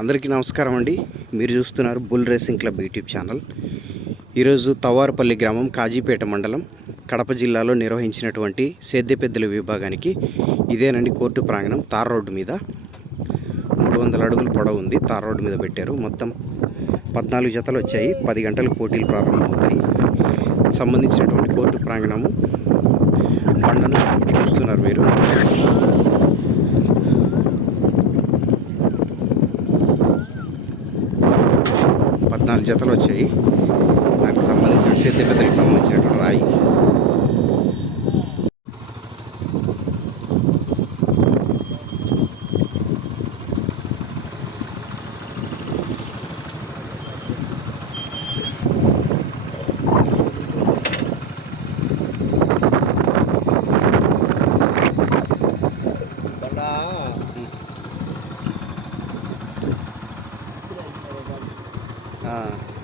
అందరికీ నమస్కారం అండి. మీరు చూస్తున్నారు bull racing club YouTube channel. ఈరోజు తవారుపల్లి గ్రామం కాజీపేట మండలం కడప జిల్లాలో నిర్వహించినటువంటి సేద్య పెద్దల విభాగానికి ఇదేనండి కోర్టు ప్రాంగణం తార్ రోడ్డు మీద. మూడు వందల అడుగులు పొడవు ఉంది. తార్ రోడ్డు మీద పెట్టారు. మొత్తం పద్నాలుగు జతలు వచ్చాయి. పది గంటలకు పోటీలు ప్రారంభమవుతాయి. సంబంధించినటువంటి కోర్టు ప్రాంగణము బండను చూస్తున్నారు మీరు. పద్నాలుగు జతలు వచ్చాయి. దానికి సంబంధించిన సేద్య సంబంధించినటువంటి రాయి. 嗯